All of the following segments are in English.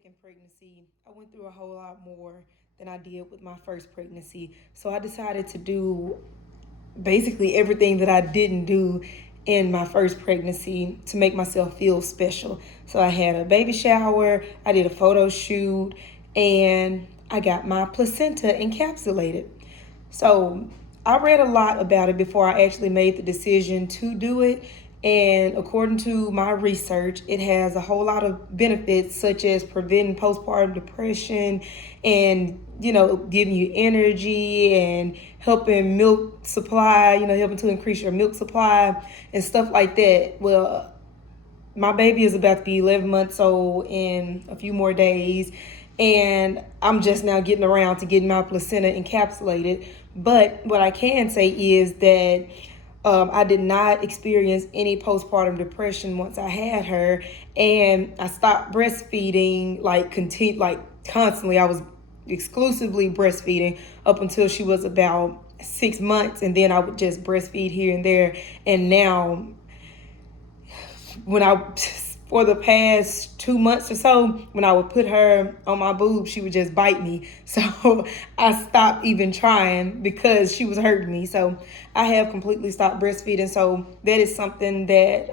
second pregnancy, I went through a whole lot more than I did with my first pregnancy. So I decided to do basically everything that I didn't do in my first pregnancy to make myself feel special. So I had a baby shower, I did a photo shoot, and I got my placenta encapsulated. So I read a lot about it before I actually made the decision to do it. And according to my research, it has a whole lot of benefits, such as preventing postpartum depression and, giving you energy and helping milk supply, helping to increase your milk supply and stuff like that. Well, my baby is about to be 11 months old in a few more days, and I'm just now getting around to getting my placenta encapsulated. But what I can say is that I did not experience any postpartum depression once I had her, and I stopped breastfeeding constantly. I was exclusively breastfeeding up until she was about 6 months, and then I would just breastfeed here and there. And now when I for the past 2 months or so, when I would put her on my boob, she would just bite me. So I stopped even trying because she was hurting me. So I have completely stopped breastfeeding. So that is something that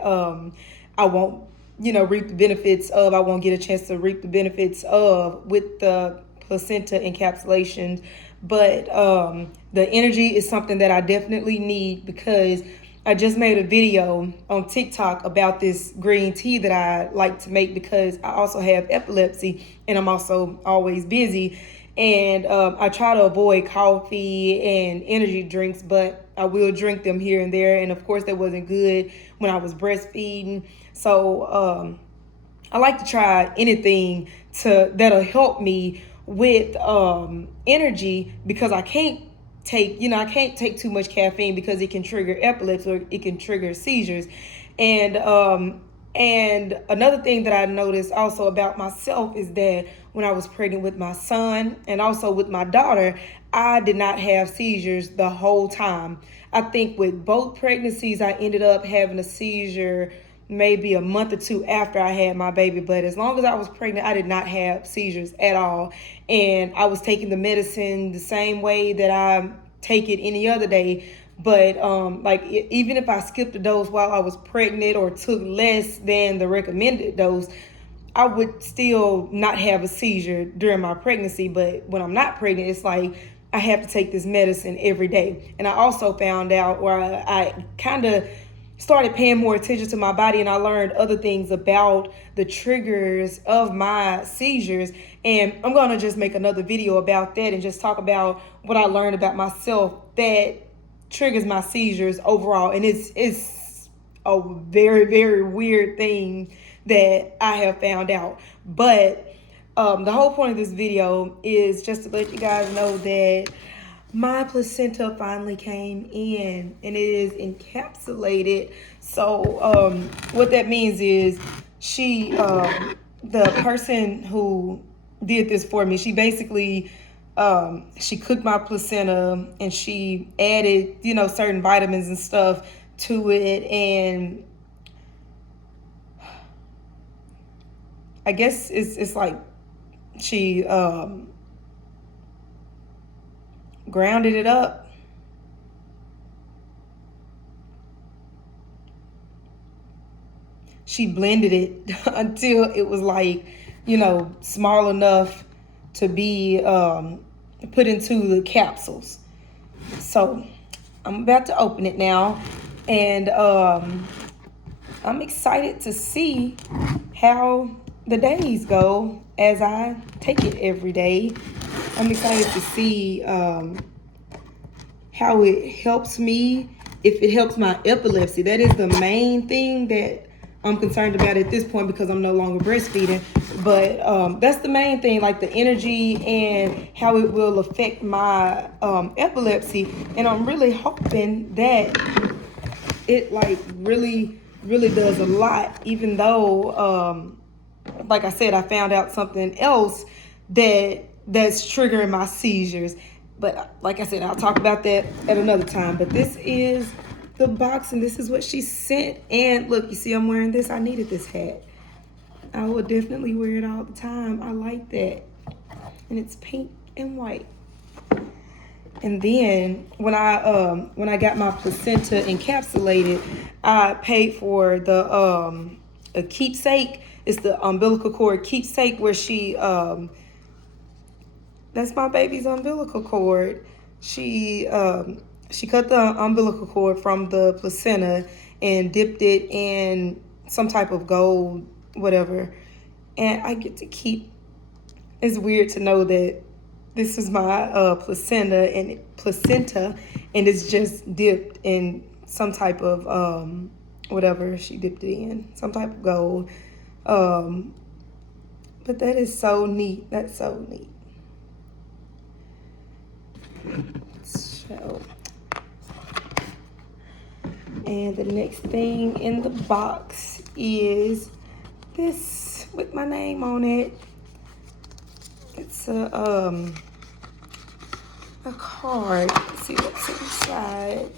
I won't, reap the benefits of. I won't get a chance to reap the benefits of with the placenta encapsulation. But the energy is something that I definitely need, because I just made a video on TikTok about this green tea that I like to make, because I also have epilepsy and I'm also always busy. And I try to avoid coffee and energy drinks, but I will drink them here and there. And of course, that wasn't good when I was breastfeeding. So I like to try anything that'll help me with energy, because I can't take too much caffeine because it can trigger epilepsy or it can trigger seizures. And another thing that I noticed also about myself is that when I was pregnant with my son and also with my daughter, I did not have seizures the whole time. I think with both pregnancies, I ended up having a seizure maybe a month or two after I had my baby. But as long as I was pregnant, I did not have seizures at all. And I was taking the medicine the same way that I take it any other day. But even if I skipped a dose while I was pregnant or took less than the recommended dose, I would still not have a seizure during my pregnancy. But when I'm not pregnant, it's like I have to take this medicine every day. And I also found out, or I kind of started paying more attention to my body, and I learned other things about the triggers of my seizures. And I'm going to just make another video about that and just talk about what I learned about myself that triggers my seizures overall. And it's a very, very weird thing that I have found out. But the whole point of this video is just to let you guys know that my placenta finally came in and it is encapsulated. So what that means is the person who did this for me, she basically she cooked my placenta and she added, certain vitamins and stuff to it. And I guess it's like she grounded it up. She blended it until it was like, small enough to be put into the capsules. So I'm about to open it now, and I'm excited to see how the days go as I take it every day. I'm excited to see how it helps me, if it helps my epilepsy. That is the main thing that I'm concerned about at this point, because I'm no longer breastfeeding. But that's the main thing, like the energy and how it will affect my epilepsy. And I'm really hoping that it really, really does a lot, even though, like I said, I found out something else that's triggering my seizures. But like I said, I'll talk about that at another time. But this is the box, and this is what she sent. And look, you see I'm wearing this. I needed this hat. I will definitely wear it all the time. I like that. And it's pink and white. And then when I got my placenta encapsulated, I paid for the a keepsake. It's the umbilical cord keepsake where that's my baby's umbilical cord. She cut the umbilical cord from the placenta and dipped it in some type of gold, whatever. And I get to keep. It's weird to know that this is my placenta, and it's just dipped in some type of whatever she dipped it in, some type of gold. But that is so neat. That's so neat. So, and the next thing in the box is this with my name on it. It's a card. Let's see what's inside.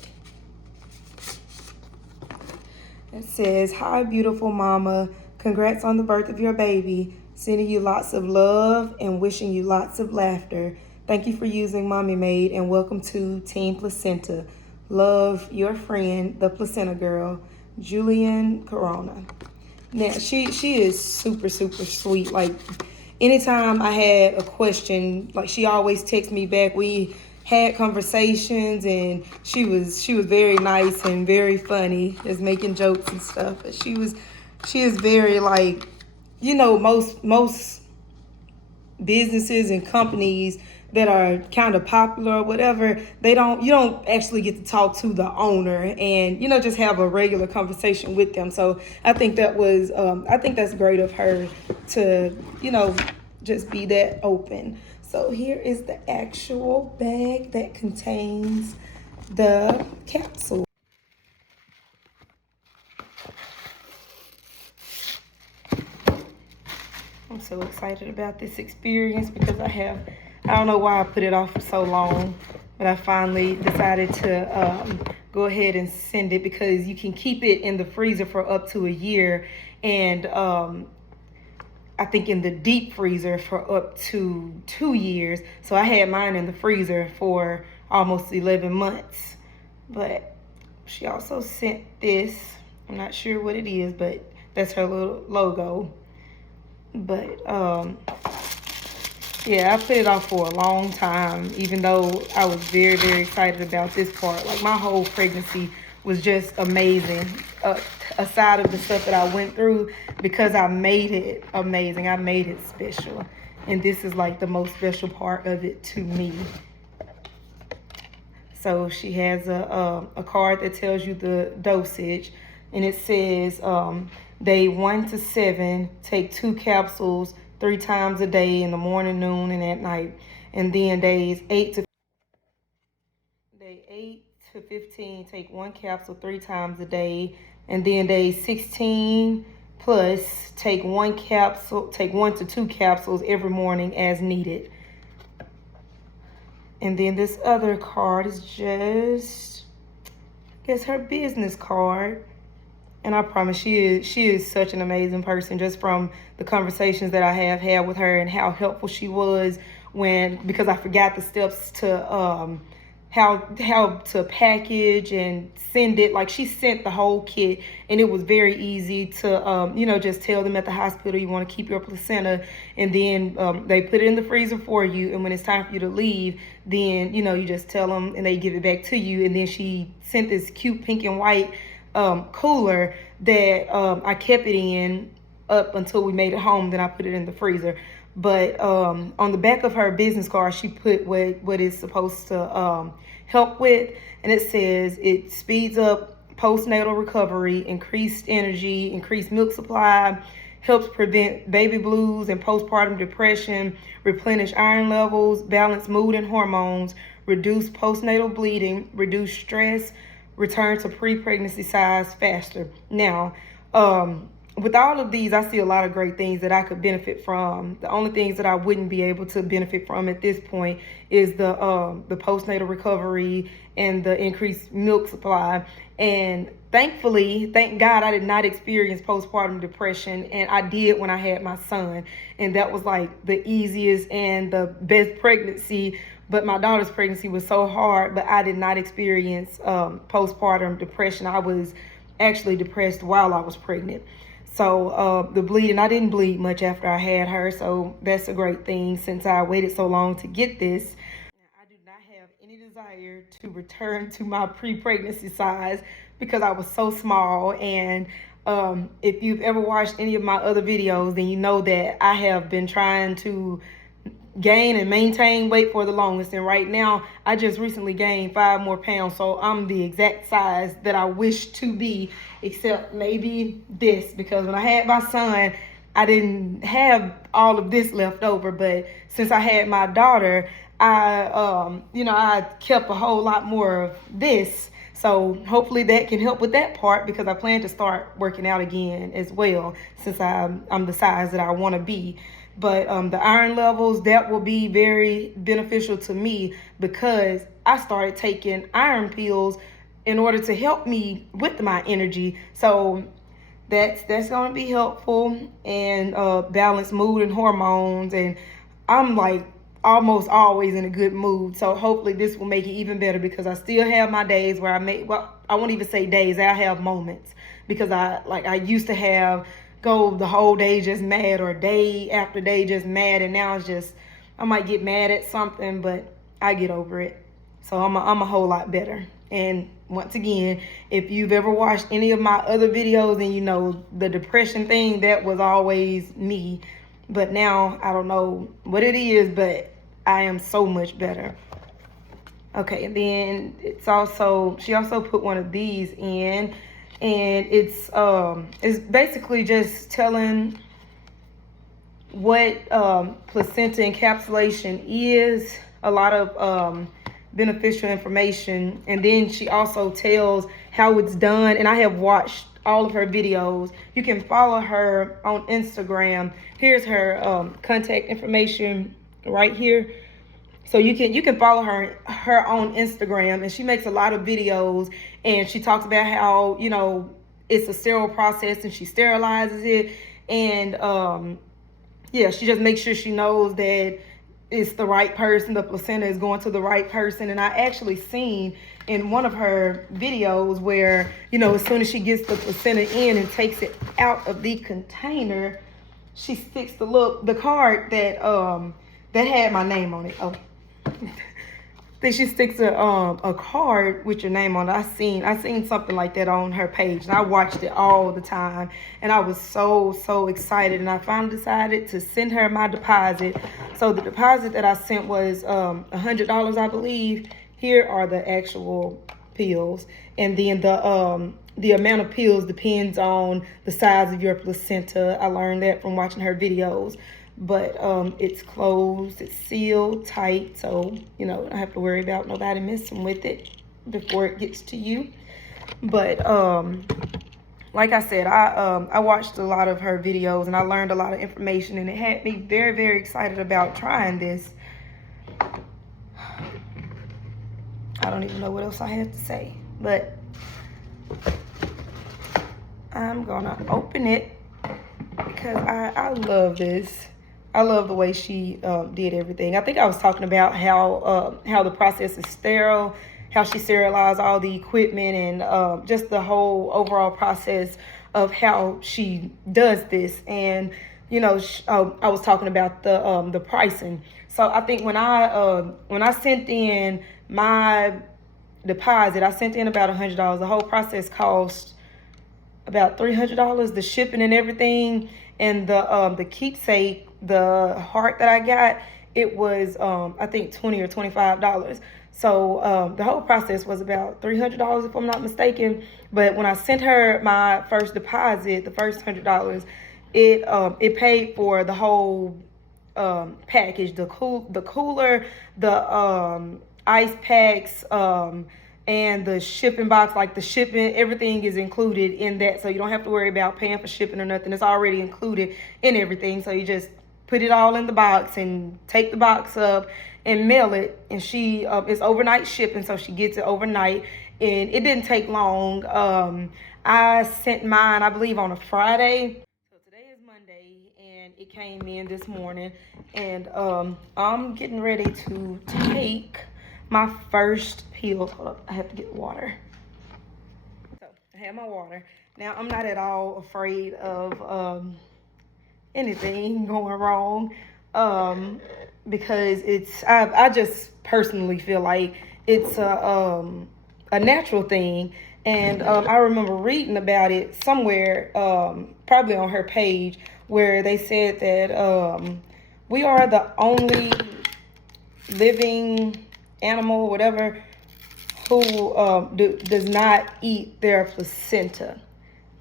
It says, "Hi, beautiful mama. Congrats on the birth of your baby. Sending you lots of love and wishing you lots of laughter. Thank you for using Mommy Made and welcome to Team Placenta. Love, your friend, the Placenta Girl, Julian Corona." Now, she is super, super sweet. Like, anytime I had a question, like, she always texts me back. We had conversations, and she was very nice and very funny, just making jokes and stuff. But she is very, like, most businesses and companies that are kind of popular or whatever, you don't actually get to talk to the owner and just have a regular conversation with them. So I think that's great of her to just be that open. So here is the actual bag that contains the capsule. I'm so excited about this experience because I don't know why I put it off for so long, but I finally decided to go ahead and send it because you can keep it in the freezer for up to a year, and I think in the deep freezer for up to 2 years. So I had mine in the freezer for almost 11 months. But she also sent this. I'm not sure what it is, but that's her little logo. But yeah, I put it off for a long time, even though I was very, very excited about this part. Like, my whole pregnancy was just amazing, aside of the stuff that I went through, because I made it amazing. I made it special. And this is like the most special part of it to me. So she has a card that tells you the dosage, and it says day 1 to 7, take 2 capsules 3 times a day, in the morning, noon, and at night. And then day 8 to 15, take 1 capsule 3 times a day. And then day 16 plus, take 1 to 2 capsules every morning as needed. And then this other card is just, I guess, her business card. And I promise she is such an amazing person, just from the conversations that I have had with her and how helpful she was because I forgot the steps to how to package and send it. Like, she sent the whole kit, and it was very easy to just tell them at the hospital you want to keep your placenta, and then they put it in the freezer for you, and when it's time for you to leave, then you just tell them and they give it back to you. And then she sent this cute pink and white cooler that I kept it in up until we made it home. Then I put it in the freezer. But on the back of her business card, she put what it's supposed to help with, and it says it speeds up postnatal recovery, increased energy, increased milk supply, helps prevent baby blues and postpartum depression, replenish iron levels, balance mood and hormones, reduce postnatal bleeding, reduce stress, return to pre-pregnancy size faster. Now, with all of these, I see a lot of great things that I could benefit from. The only things that I wouldn't be able to benefit from at this point is the postnatal recovery and the increased milk supply. And thankfully, thank God, I did not experience postpartum depression, and I did when I had my son, and that was like the easiest and the best pregnancy. But my daughter's pregnancy was so hard, but I did not experience postpartum depression. I was actually depressed while I was pregnant. So the bleeding, I didn't bleed much after I had her, so that's a great thing since I waited so long to get this. I do not have any desire to return to my pre-pregnancy size because I was so small. And if you've ever watched any of my other videos, then you know that I have been trying to gain and maintain weight for the longest, and right now I just recently gained 5 more pounds, so I'm the exact size that I wish to be, except maybe this, because when I had my son I didn't have all of this left over, but since I had my daughter, I kept a whole lot more of this. So hopefully that can help with that part, because I plan to start working out again as well, since I'm the size that I want to be. But the iron levels, that will be very beneficial to me, because I started taking iron pills in order to help me with my energy. So that's going to be helpful, and balance mood and hormones. And I'm like almost always in a good mood. So hopefully this will make it even better, because I still have my days where I won't even say days, I have moments, because I used to go the whole day just mad, or day after day just mad, and now it's just, I might get mad at something, but I get over it. So I'm a whole lot better. And once again, if you've ever watched any of my other videos, and you know the depression thing, that was always me. But now I don't know what it is, but I am so much better. Okay, and then she also put one of these in, and it's basically just telling what placenta encapsulation is, a lot of beneficial information. And then she also tells how it's done, and I have watched all of her videos. You can follow her on Instagram. Here's her contact information right here. So you can follow her on Instagram, and she makes a lot of videos, and she talks about how, it's a sterile process, and she sterilizes it. And she just makes sure she knows that it's the right person, the placenta is going to the right person. And I actually seen in one of her videos where, as soon as she gets the placenta in and takes it out of the container, she sticks the card that had my name on it. Oh, then she sticks a card with your name on it. I seen something like that on her page, and I watched it all the time, and I was so excited. And I finally decided to send her my deposit. So the deposit that I sent was $100, I believe. Here are the actual pills, and then the amount of pills depends on the size of your placenta. I learned that from watching her videos. But it's closed, it's sealed tight, so you don't have to worry about nobody messing with it before it gets to you. But like I said, I watched a lot of her videos, and I learned a lot of information, and it had me very, very excited about trying this. I don't even know what else I have to say, but I'm gonna open it, because I love this. I love the way she did everything. I think I was talking about how the process is sterile, how she sterilized all the equipment, and just the whole overall process of how she does this. And I was talking about the pricing. So I think when I sent in my deposit, I sent in about $100. The whole process cost about $300, the shipping and everything. And the keepsake, the heart that I got, it was I think $20 or $25. So the whole process was about $300 if I'm not mistaken. But when I sent her my first deposit, the first $100, it paid for the whole package, the cooler, the ice packs, and the shipping box, like the shipping, everything is included in that. So you don't have to worry about paying for shipping or nothing. It's already included in everything. So you just put it all in the box and take the box up and mail it. And she it's overnight shipping, so she gets it overnight. And it didn't take long. I sent mine, I believe, on a Friday. So today is Monday, and it came in this morning. And I'm getting ready to take my first pills. Hold up, I have to get water. So I have my water. Now I'm not at all afraid of anything going wrong, because I just personally feel like it's a natural thing. And I remember reading about it somewhere, probably on her page, where they said that we are the only living animal, whatever, who does not eat their placenta.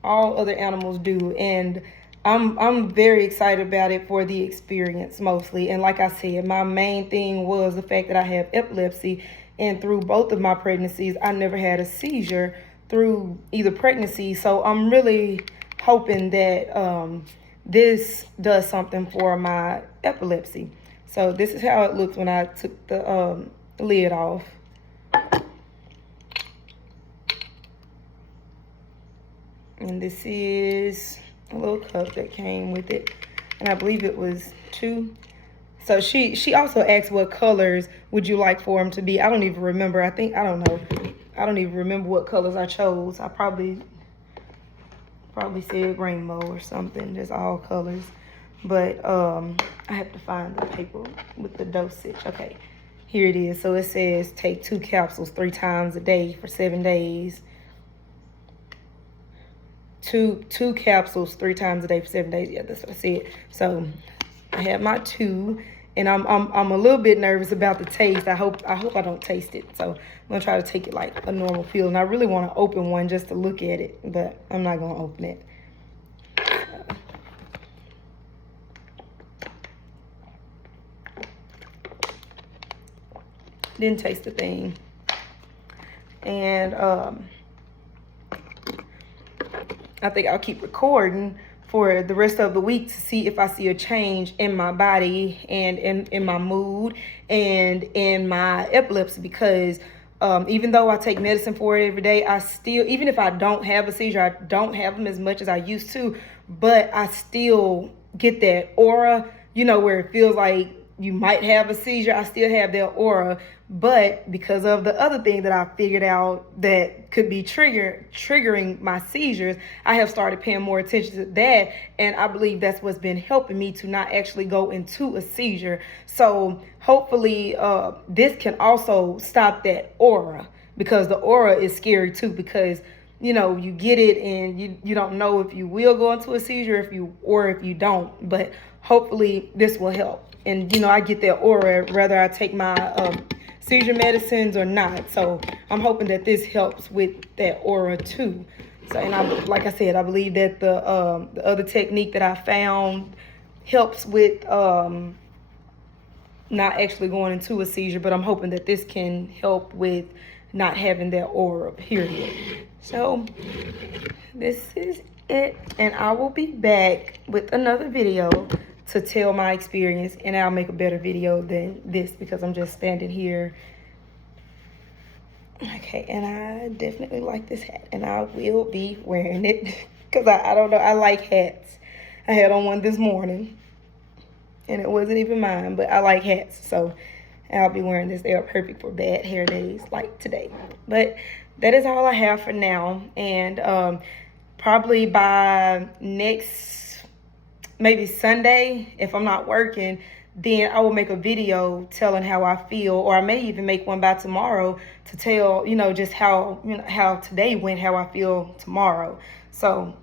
All other animals do. And I'm very excited about it for the experience mostly. And like I said, my main thing was the fact that I have epilepsy, and through both of my pregnancies, I never had a seizure through either pregnancy. So I'm really hoping that this does something for my epilepsy. So this is how it looks when I took the lid off. And this is a little cup that came with it, and I believe it was 2. So she also asked what colors would you like for them to be. I don't even remember. I don't know. I don't even remember what colors I chose. I probably said rainbow or something. Just all colors. But I have to find the paper with the dosage. Okay, here it is. So it says take 2 capsules 3 times a day for 7 days. Two capsules 3 times a day for 7 days. Yeah, that's what I said. So I have my 2, and I'm a little bit nervous about the taste. I hope I don't taste it. So I'm gonna try to take it like a normal pill. And I really want to open one just to look at it, but I'm not gonna open it. Didn't taste the thing. And I think I'll keep recording for the rest of the week to see if I see a change in my body and in my mood and in my epilepsy, because even though I take medicine for it every day, I still, even if I don't have a seizure, I don't have them as much as I used to, but I still get that aura, where it feels like you might have a seizure. I still have that aura, but because of the other thing that I figured out that could be triggering my seizures, I have started paying more attention to that, and I believe that's what's been helping me to not actually go into a seizure. So hopefully this can also stop that aura, because the aura is scary too, because you get it and you don't know if you will go into a seizure if you don't. But hopefully this will help. And I get that aura whether I take my seizure medicines or not. So I'm hoping that this helps with that aura too. So, and like I said, I believe that the other technique that I found helps with not actually going into a seizure, but I'm hoping that this can help with not having that aura, period. So this is it, and I will be back with another video to tell my experience, and I'll make a better video than this because I'm just standing here. Okay, and I definitely like this hat, and I will be wearing it because I don't know, I like hats. I had on one this morning, and it wasn't even mine, but I like hats, so I'll be wearing this. They are perfect for bad hair days like today. But that is all I have for now, and probably by maybe Sunday, if I'm not working, then I will make a video telling how I feel, or I may even make one by tomorrow to tell, just how today went, how I feel tomorrow. So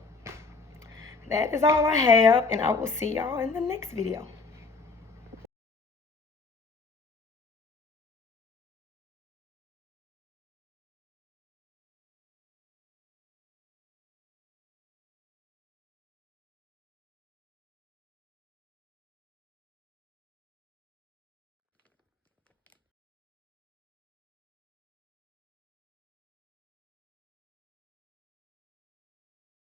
that is all I have, and I will see y'all in the next video.